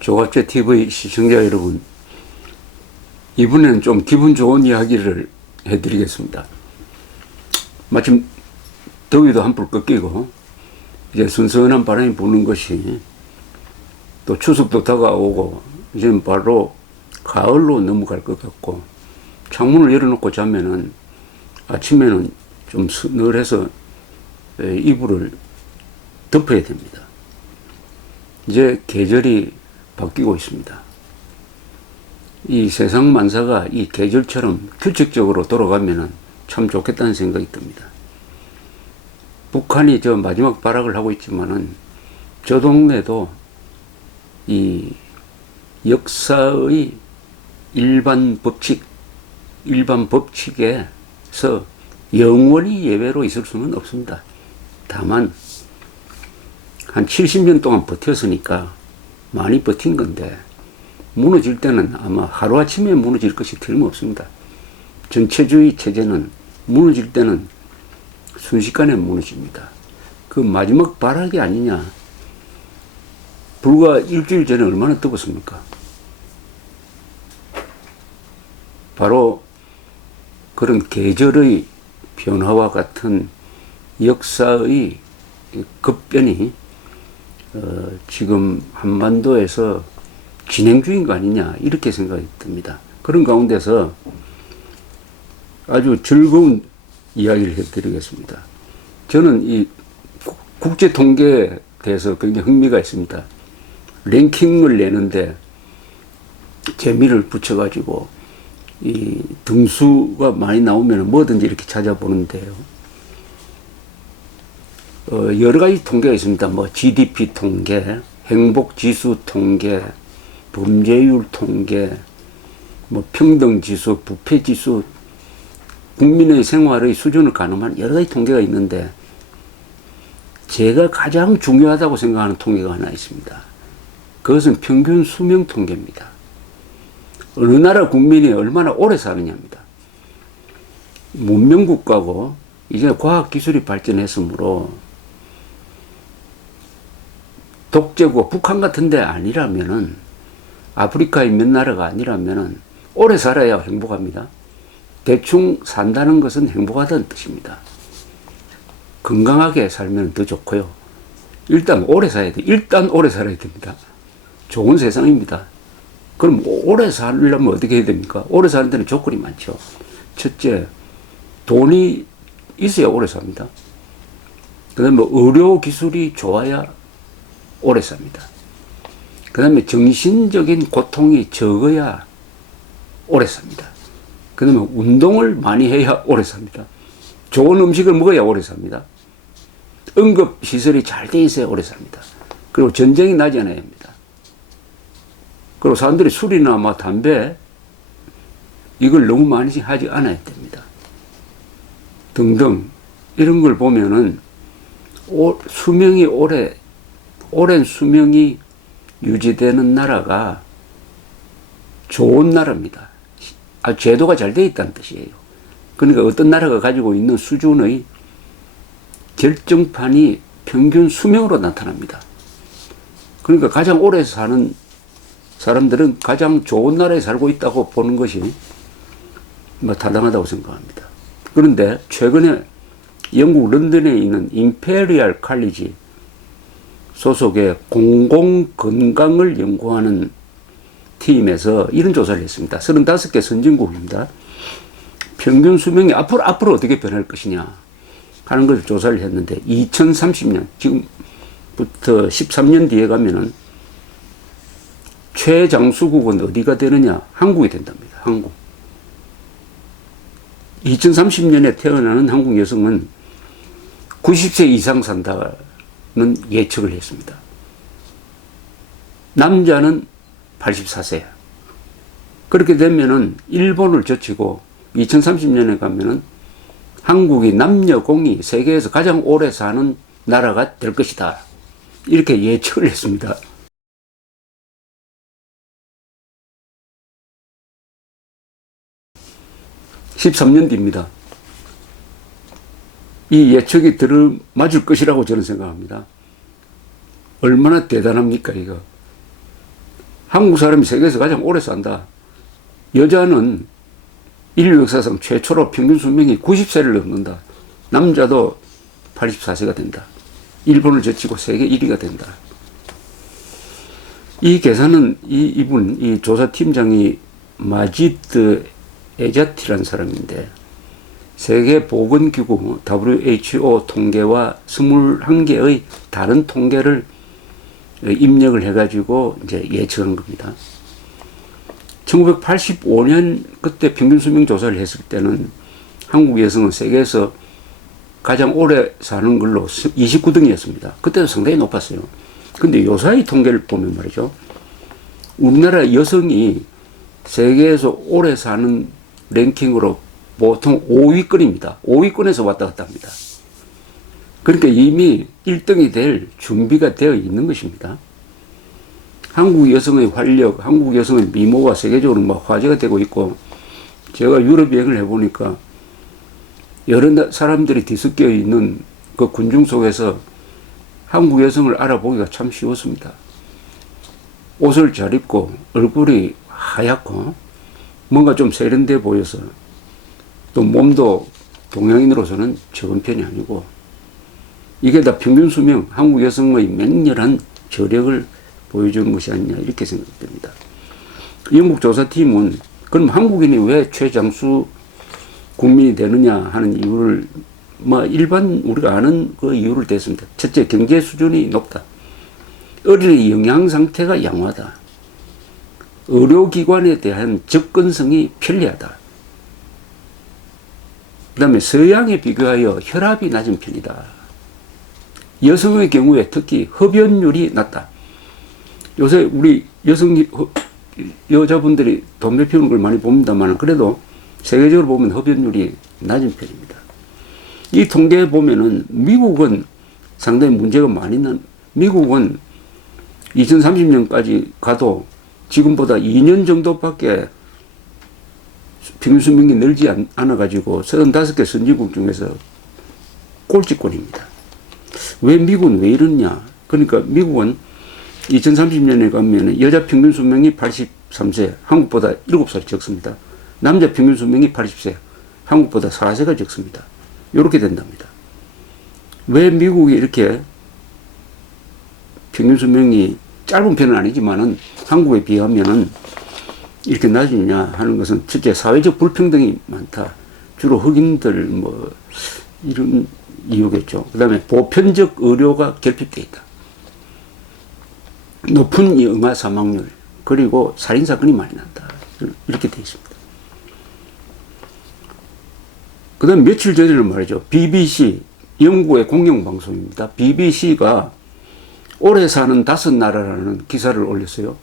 조갑제 TV 시청자 여러분, 이번에는 좀 기분 좋은 이야기를 해드리겠습니다. 마침 더위도 한풀 꺾이고 이제 선선한 바람이 부는 것이 또 추석도 다가오고 이제는 바로 가을로 넘어갈 것 같고, 창문을 열어놓고 자면은 아침에는 좀 서늘해서 이불을 덮어야 됩니다. 이제 계절이 바뀌고 있습니다. 이 세상 만사가 이 계절처럼 규칙적으로 돌아가면은 참 좋겠다는 생각이 듭니다. 북한이 저 마지막 발악을 하고 있지만은 저 동네도 이 역사의 일반 법칙에서 영원히 예외로 있을 수는 없습니다. 다만 한 70년 동안 버텼으니까 많이 버틴 건데, 무너질 때는 아마 하루아침에 무너질 것이 틀림없습니다. 전체주의 체제는 무너질 때는 순식간에 무너집니다. 그 마지막 발악이 아니냐. 불과 일주일 전에 얼마나 뜨겁습니까? 바로 그런 계절의 변화와 같은 역사의 급변이 지금 한반도에서 진행 중인 거 아니냐, 이렇게 생각이 듭니다. 그런 가운데서 아주 즐거운 이야기를 해드리겠습니다. 저는 이 국제 통계에 대해서 굉장히 흥미가 있습니다. 랭킹을 내는데 재미를 붙여가지고 이 등수가 많이 나오면 뭐든지 이렇게 찾아보는데요. 여러 가지 통계가 있습니다. 뭐 GDP 통계, 행복지수 통계, 범죄율 통계, 뭐 평등지수, 부패지수, 국민의 생활의 수준을 가늠한 여러 가지 통계가 있는데, 제가 가장 중요하다고 생각하는 통계가 하나 있습니다. 그것은 평균 수명 통계입니다. 어느 나라 국민이 얼마나 오래 사느냐입니다. 문명국가고 이제 과학기술이 발전했으므로 독재고 북한 같은 데 아니라면은, 아프리카의 몇 나라가 아니라면은 오래 살아야 행복합니다. 대충 산다는 것은 행복하다는 뜻입니다. 건강하게 살면 더 좋고요. 일단 오래 살아야 돼. 일단 오래 살아야 됩니다. 좋은 세상입니다. 그럼 오래 살려면 어떻게 해야 됩니까? 오래 사는 데는 조건이 많죠. 첫째, 돈이 있어야 오래 삽니다. 그 다음에 의료 기술이 좋아야 오래 삽니다. 그 다음에 정신적인 고통이 적어야 오래 삽니다. 그 다음에 운동을 많이 해야 오래 삽니다. 좋은 음식을 먹어야 오래 삽니다. 응급시설이 잘 돼 있어야 오래 삽니다. 그리고 전쟁이 나지 않아야 합니다. 그리고 사람들이 술이나 뭐 담배 이걸 너무 많이 하지 않아야 됩니다. 등등 이런 걸 보면은 수명이 오랜 수명이 유지되는 나라가 좋은 나라입니다. 제도가 잘 되어 있다는 뜻이에요. 그러니까 어떤 나라가 가지고 있는 수준의 결정판이 평균 수명으로 나타납니다. 그러니까 가장 오래 사는 사람들은 가장 좋은 나라에 살고 있다고 보는 것이 뭐 타당하다고 생각합니다. 그런데 최근에 영국 런던에 있는 임페리얼 칼리지 소속의 공공건강을 연구하는 팀에서 이런 조사를 했습니다. 35개 선진국입니다. 평균 수명이 앞으로 어떻게 변할 것이냐 하는 것을 조사를 했는데, 2030년, 지금부터 13년 뒤에 가면은 최장수국은 어디가 되느냐? 한국이 된답니다. 한국. 2030년에 태어나는 한국 여성은 90세 이상 산다는 예측을 했습니다. 남자는 84세. 그렇게 되면은 일본을 제치고 2030년에 가면은 한국이 남녀공이 세계에서 가장 오래 사는 나라가 될 것이다. 이렇게 예측을 했습니다. (13년) 뒤입니다. 이 예측이 들어맞을 것이라고 저는 생각합니다. 얼마나 대단합니까, 이거. 한국 사람이 세계에서 가장 오래 산다. 여자는 인류 역사상 최초로 평균 수명이 90세를 넘는다. 남자도 84세가 된다. 일본을 제치고 세계 1위가 된다. 이 계산은 이 조사팀장이 마지드 에자티라는 사람인데 세계보건기구 WHO 통계와 21개의 다른 통계를 입력을 해가지고 이제 예측한 겁니다. 1985년 그때 평균 수명 조사를 했을 때는 한국 여성은 세계에서 가장 오래 사는 걸로 29등이었습니다. 그때도 상당히 높았어요. 근데 요사이 통계를 보면 말이죠. 우리나라 여성이 세계에서 오래 사는 랭킹으로 보통 5위권입니다. 5위권에서 왔다 갔다 합니다. 그러니까 이미 1등이 될 준비가 되어 있는 것입니다. 한국 여성의 활력, 한국 여성의 미모가 세계적으로 막 화제가 되고 있고, 제가 유럽 여행을 해보니까 여러 사람들이 뒤섞여 있는 그 군중 속에서 한국 여성을 알아보기가 참 쉬웠습니다. 옷을 잘 입고 얼굴이 하얗고 뭔가 좀 세련돼 보여서 또 몸도 동양인으로서는 적은 편이 아니고 이게 다 평균 수명, 한국 여성의 맹렬한 저력을 보여주는 것이 아니냐 이렇게 생각됩니다. 영국 조사팀은 그럼 한국인이 왜 최장수 국민이 되느냐 하는 이유를 일반 우리가 아는 그 이유를 댔습니다. 첫째, 경제 수준이 높다. 어린이 영양 상태가 양호하다. 의료기관에 대한 접근성이 편리하다. 그 다음에 서양에 비교하여 혈압이 낮은 편이다. 여성의 경우에 특히 흡연율이 낮다. 요새 우리 여자분들이 담배 피우는 걸 많이 봅니다만 그래도 세계적으로 보면 흡연율이 낮은 편입니다. 이 통계에 보면은 미국은 상당히 문제가 많이 난, 미국은 2030년까지 가도 지금보다 2년 정도밖에 평균 수명이 늘지 않아가지고 35개 선진국 중에서 꼴찌권입니다. 왜 미국은 왜 이러냐? 그러니까 미국은 2030년에 가면 여자 평균 수명이 83세, 한국보다 7살 적습니다. 남자 평균 수명이 80세, 한국보다 4세가 적습니다. 이렇게 된답니다. 왜 미국이 이렇게 평균 수명이 짧은 편은 아니지만은 한국에 비하면은 이렇게 낮으냐 하는 것은 첫째 사회적 불평등이 많다. 주로 흑인들 이런 이유겠죠. 그 다음에 보편적 의료가 결핍되어 있다. 높은 영아 사망률 그리고 살인사건이 많이 난다. 이렇게 되어 있습니다. 그 다음 며칠 전에는 말이죠. BBC 영국의 공영방송입니다. BBC가 오래 사는 5나라라는 기사를 올렸어요.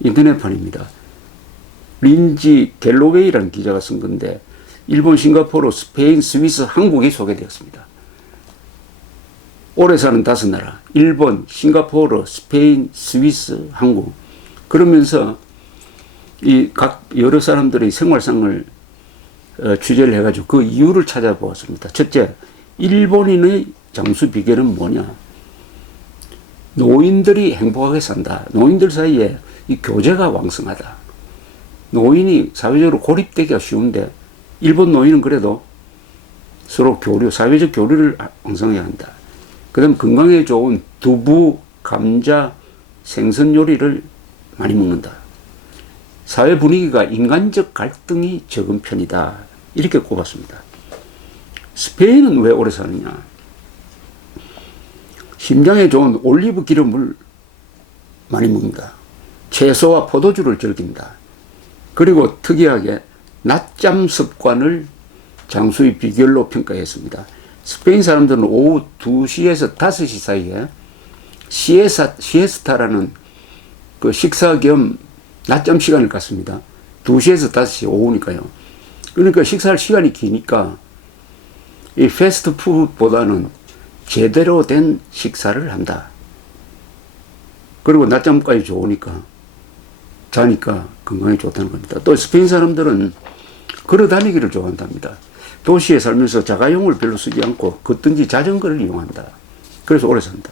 인터넷판입니다. 린지 갤로웨이라는 기자가 쓴 건데 일본, 싱가포르, 스페인, 스위스, 한국이 소개되었습니다. 오래 사는 5나라 일본, 싱가포르, 스페인, 스위스, 한국. 그러면서 이 각 여러 사람들의 생활상을 취재를 해가지고 그 이유를 찾아보았습니다. 첫째, 일본인의 장수 비결은 뭐냐? 노인들이 행복하게 산다. 노인들 사이에 이 교제가 왕성하다. 노인이 사회적으로 고립되기가 쉬운데 일본 노인은 그래도 서로 사회적 교류를 왕성하게 한다. 그 다음 건강에 좋은 두부, 감자, 생선 요리를 많이 먹는다. 사회 분위기가 인간적 갈등이 적은 편이다. 이렇게 꼽았습니다. 스페인은 왜 오래 사느냐? 심장에 좋은 올리브 기름을 많이 먹는다. 채소와 포도주를 즐긴다. 그리고 특이하게 낮잠 습관을 장수의 비결로 평가했습니다. 스페인 사람들은 오후 2시에서 5시 사이에 시에스타라는 그 식사 겸 낮잠 시간을 갖습니다. 2시에서 5시 오후니까요. 그러니까 식사할 시간이 기니까 이 패스트푸드보다는 제대로 된 식사를 한다. 그리고 낮잠까지 좋으니까 자니까 건강에 좋다는 겁니다. 또 스페인 사람들은 걸어 다니기를 좋아한답니다. 도시에 살면서 자가용을 별로 쓰지 않고 걷든지 자전거를 이용한다. 그래서 오래 산다.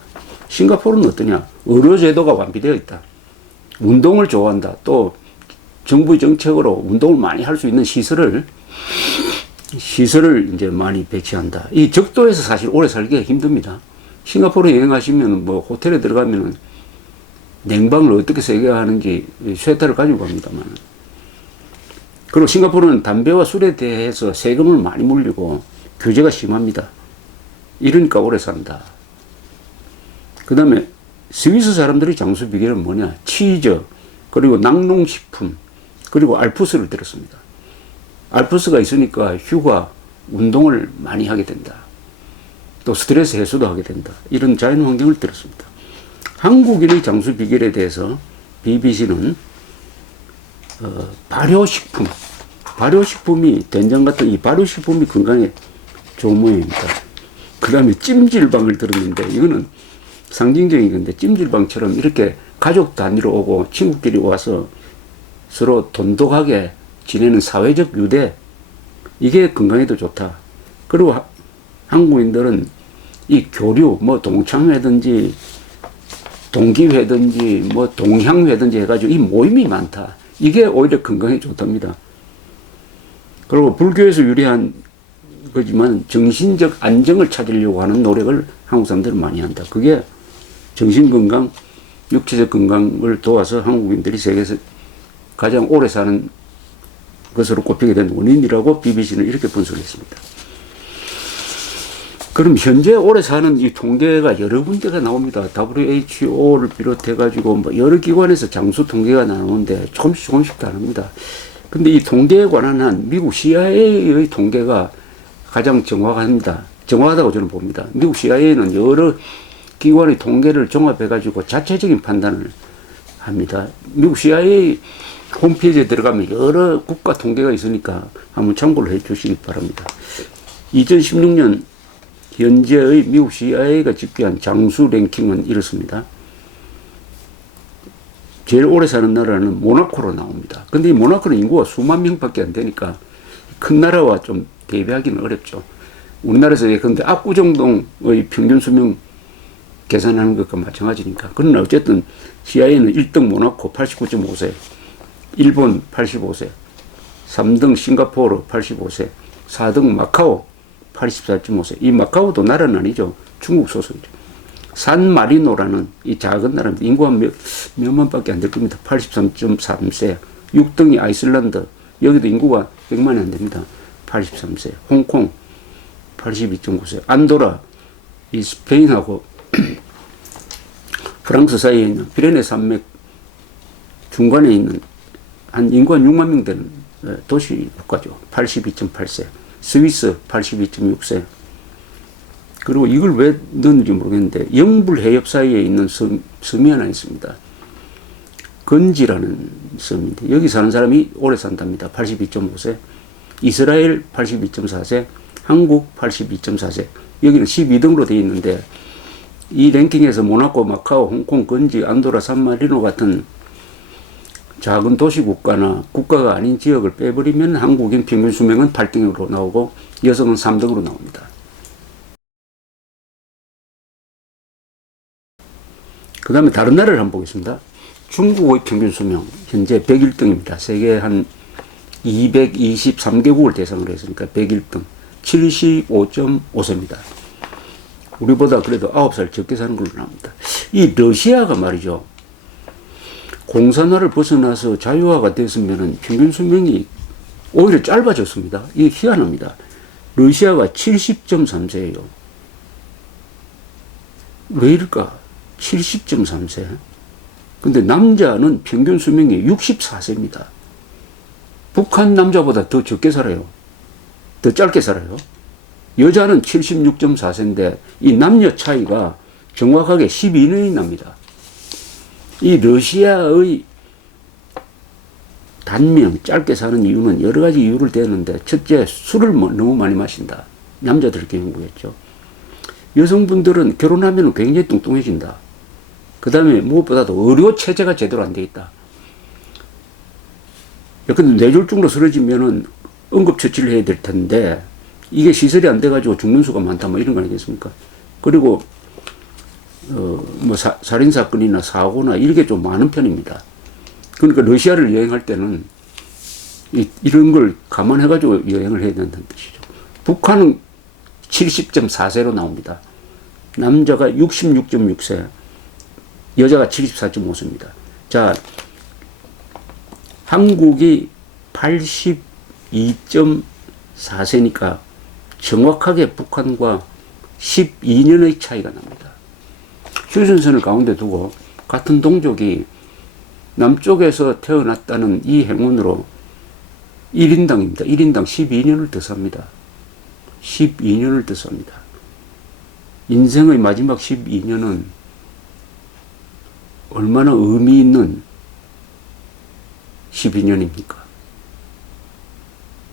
싱가포르는 어떠냐? 의료 제도가 완비되어 있다. 운동을 좋아한다. 또 정부 정책으로 운동을 많이 할 수 있는 시설을 이제 많이 배치한다. 이 적도에서 사실 오래 살기가 힘듭니다. 싱가포르 여행하시면 뭐 호텔에 들어가면은 냉방을 어떻게 설계하는지 쇠타를 가지고 갑니다만. 그리고 싱가포르는 담배와 술에 대해서 세금을 많이 물리고 규제가 심합니다. 이러니까 오래 산다. 그 다음에 스위스 사람들의 장수 비결은 뭐냐? 치즈, 그리고 낙농식품, 그리고 알프스를 들었습니다. 알프스가 있으니까 휴가, 운동을 많이 하게 된다. 또 스트레스 해소도 하게 된다. 이런 자연 환경을 들었습니다. 한국인의 장수 비결에 대해서 BBC는 발효식품, 발효식품이 된장 같은 이 발효식품이 건강에 좋은 모양입니다. 그 다음에 찜질방을 들었는데 이거는 상징적인 건데, 찜질방처럼 이렇게 가족 단위로 오고 친구끼리 와서 서로 돈독하게 지내는 사회적 유대, 이게 건강에도 좋다. 그리고 한국인들은 이 교류, 뭐 동창회든지 동기회든지 뭐 동향회든지 해가지고 이 모임이 많다. 이게 오히려 건강에 좋답니다. 그리고 불교에서 유래한 거지만 정신적 안정을 찾으려고 하는 노력을 한국 사람들은 많이 한다. 그게 정신건강, 육체적 건강을 도와서 한국인들이 세계에서 가장 오래 사는 것으로 꼽히게 된 원인이라고 BBC는 이렇게 분석했습니다. 그럼 현재 오래 사는 이 통계가 여러 군데가 나옵니다. WHO를 비롯해가지고 뭐 여러 기관에서 장수 통계가 나오는데 조금씩 다릅니다. 근데 이 통계에 관한 한 미국 CIA의 통계가 가장 정확합니다. 정확하다고 저는 봅니다. 미국 CIA는 여러 기관의 통계를 종합해가지고 자체적인 판단을 합니다. 미국 CIA 홈페이지에 들어가면 여러 국가 통계가 있으니까 한번 참고를 해 주시기 바랍니다. 2016년 현재의 미국 CIA가 집계한 장수 랭킹은 이렇습니다. 제일 오래 사는 나라는 모나코로 나옵니다. 근데 이 모나코는 인구가 수만 명밖에 안 되니까 큰 나라와 좀 대비하기는 어렵죠. 우리나라에서 근데 압구정동의 평균 수명 계산하는 것과 마찬가지니까. 그러나 어쨌든 CIA는 1등 모나코 89.5세, 일본 85세, 3등 싱가포르 85세, 4등 마카오 84.5세. 이 마카오도 나라는 아니죠. 중국 소속이죠. 산마리노라는 이 작은 나라입니다. 인구가 몇만밖에 안 될 겁니다. 83.3세. 6등이 아이슬란드. 여기도 인구가 100만이 안 됩니다. 83세. 홍콩 82.9세. 안도라, 이 스페인하고 프랑스 사이에 있는 피레네 산맥 중간에 있는 한 인구 한 6만 명 되는 도시 국가죠. 82.8세. 스위스 82.6세. 그리고 이걸 왜 넣는지 모르겠는데 영불 해협 사이에 있는 섬이 하나 있습니다. 건지라는 섬인데 여기 사는 사람이 오래 산답니다. 82.5세. 이스라엘 82.4세. 한국 82.4세. 여기는 12등으로 되어 있는데 이 랭킹에서 모나코, 마카오, 홍콩, 건지, 안도라, 산마리노 같은 작은 도시 국가나 국가가 아닌 지역을 빼버리면 한국인 평균 수명은 8등으로 나오고 여성은 3등으로 나옵니다. 그 다음에 다른 나라를 한번 보겠습니다. 중국의 평균 수명 현재 101등입니다. 세계 한 223개국을 대상으로 했으니까 101등 75.5세입니다. 우리보다 그래도 9살 적게 사는 걸로 나옵니다. 이 러시아가 말이죠. 공산화를 벗어나서 자유화가 됐으면 평균 수명이 오히려 짧아졌습니다. 이게 희한합니다. 러시아가 70.3세예요. 왜 이럴까? 70.3세. 근데 남자는 평균 수명이 64세입니다. 북한 남자보다 더 적게 살아요. 더 짧게 살아요. 여자는 76.4세인데 이 남녀 차이가 정확하게 12년이 납니다. 이 러시아의 단명, 짧게 사는 이유는 여러 가지 이유를 대는데 첫째, 술을 너무 많이 마신다. 남자들 경우겠죠. 여성분들은 결혼하면 굉장히 뚱뚱해진다. 그 다음에 무엇보다도 의료 체제가 제대로 안 돼 있다. 근데 뇌졸중으로 쓰러지면은 응급처치를 해야 될 텐데 이게 시설이 안 돼가지고 죽는 수가 많다, 뭐 이런 거 아니겠습니까? 그리고 뭐 살인사건이나 사고나 이렇게 좀 많은 편입니다. 그러니까 러시아를 여행할 때는 이런 걸 감안해가지고 여행을 해야 된다는 뜻이죠. 북한은 70.4세로 나옵니다. 남자가 66.6세, 여자가 74.5세입니다. 자, 한국이 82.4세니까 정확하게 북한과 12년의 차이가 납니다. 휴전선을 가운데 두고 같은 동족이 남쪽에서 태어났다는 이 행운으로 1인당입니다. 1인당 12년을 더 삽니다. 12년을 더 삽니다. 인생의 마지막 12년은 얼마나 의미 있는 12년입니까?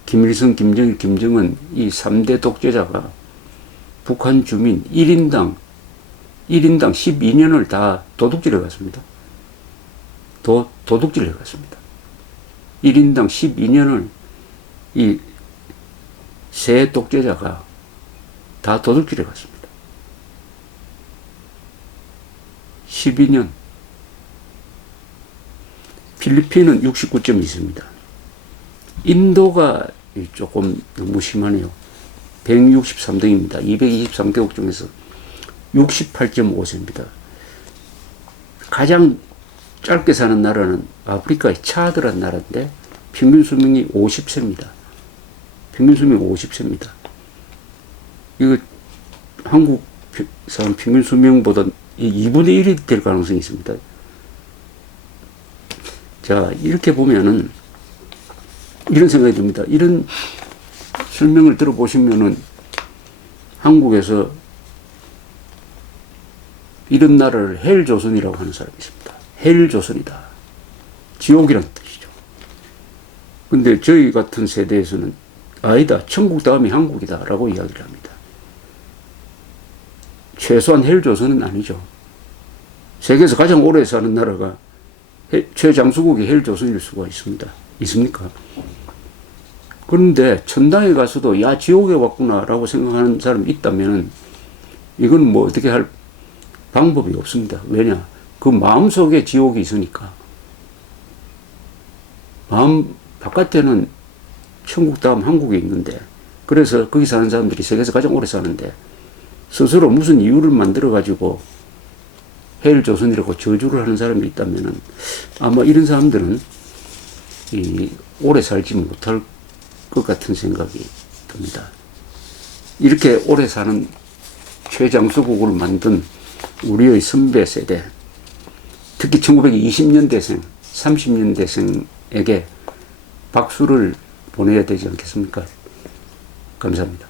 김일성, 김정일, 김정은 이 3대 독재자가 북한 주민 1인당 12년을 다 도둑질해 갔습니다. 도둑질해 갔습니다. 1인당 12년을 이 세 독재자가 다 도둑질해 갔습니다. 12년. 필리핀은 69점이 있습니다. 인도가 조금 너무 심하네요. 163등입니다. 223개국 중에서 68.5세입니다. 가장 짧게 사는 나라는 아프리카의 차드란 나라인데 평균 수명이 50세입니다. 평균 수명이 50세입니다. 이거 한국 사람 평균 수명보다 2분의 1이 될 가능성이 있습니다. 자, 이렇게 보면은 이런 생각이 듭니다. 이런 설명을 들어보시면은 한국에서 이런 나라를 헬조선이라고 하는 사람이 있습니다. 헬조선이다. 지옥이라는 뜻이죠. 근데 저희 같은 세대에서는 아니다. 천국 다음이 한국이다. 라고 이야기를 합니다. 최소한 헬조선은 아니죠. 세계에서 가장 오래 사는 나라가 최장수국이 헬조선일 수가 있습니다. 있습니까? 그런데 천당에 가서도 야 지옥에 왔구나 라고 생각하는 사람이 있다면 이건 뭐 어떻게 할 방법이 없습니다. 왜냐? 그 마음속에 지옥이 있으니까. 마음 바깥에는 천국 다음 한국에 있는데, 그래서 거기 사는 사람들이 세계에서 가장 오래 사는데 스스로 무슨 이유를 만들어 가지고 헬조선이라고 저주를 하는 사람이 있다면은 아마 이런 사람들은 오래 살지 못할 것 같은 생각이 듭니다. 이렇게 오래 사는 최장수국을 만든 우리의 선배 세대, 특히 1920년대생, 30년대생에게 박수를 보내야 되지 않겠습니까? 감사합니다.